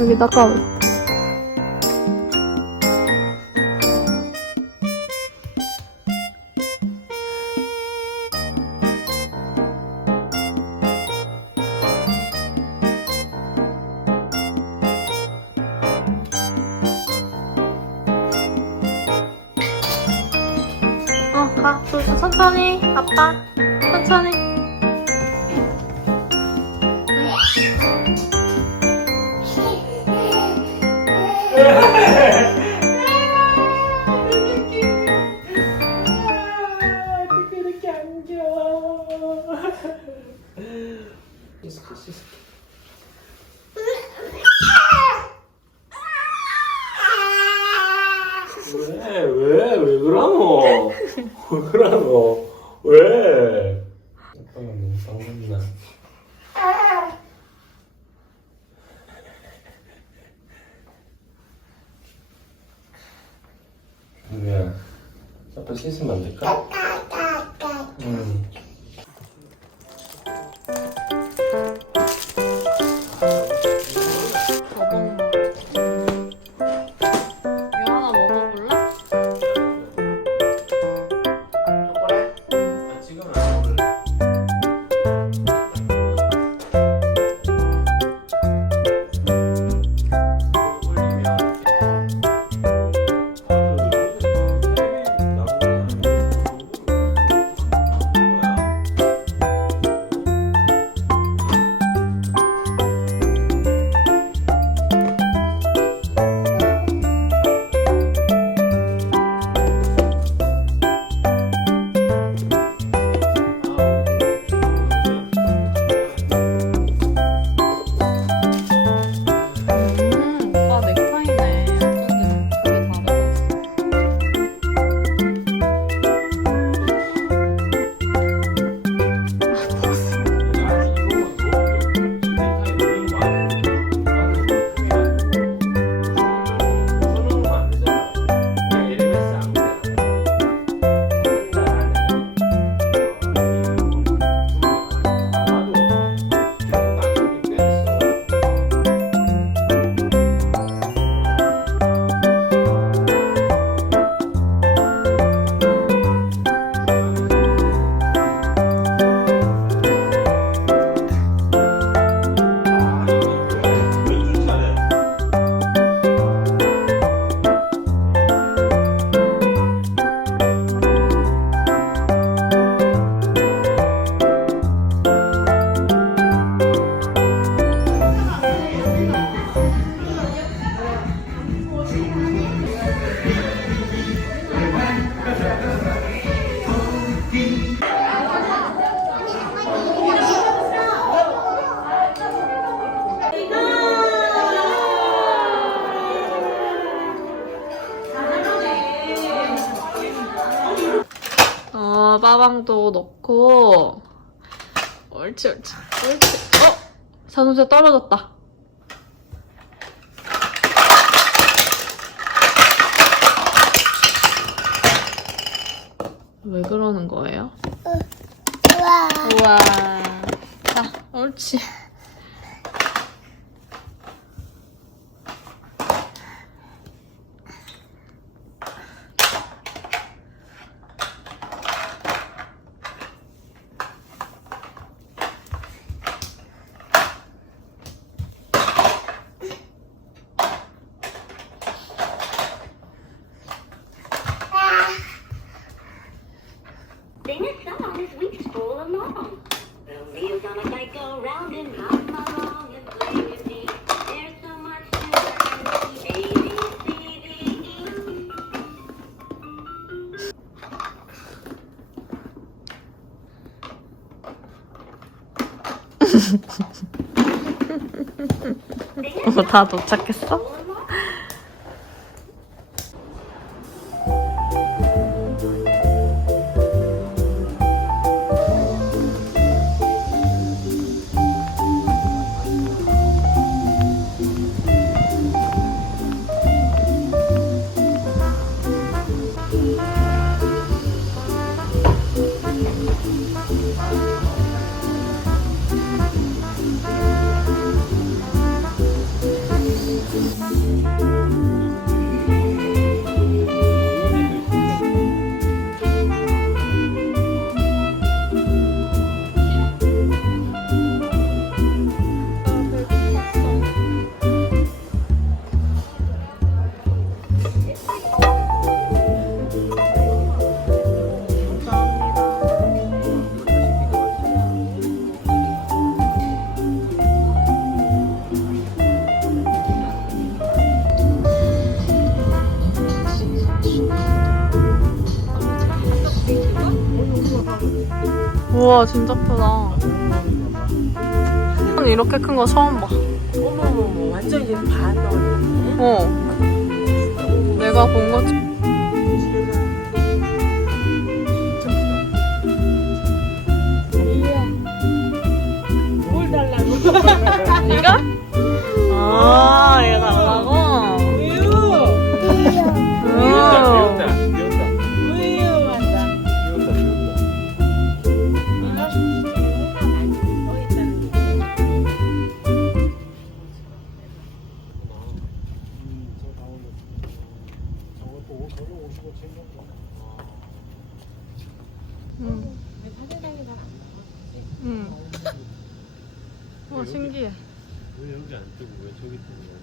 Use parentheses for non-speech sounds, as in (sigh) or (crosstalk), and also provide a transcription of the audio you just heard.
여기다가 어, 가. 천천히. 아빠. 천천히. 있어, 있어. 왜, 왜, 왜 그러노? 왜 그러노? 왜? 너무 반갑나? 누구야? 아빠 씻으면 안 될까? 응. 어, 빠방도 넣고. 옳지, 옳지, 옳지. 어? 산호세 떨어졌다. 왜 그러는 거예요? 우와. 우와. 자, 옳지. (laughs) 어, 다 도착했어? 우와 진짜 크다. 이렇게 큰 거 처음 봐. 어머머머 완전 이제 반 넣었네. 어. 내가 본 것 응. 왜 사진장이 잘안 나와? 응. 와, 신기해. 왜 여기 안 뜨고 왜 저기 뜨는 거야?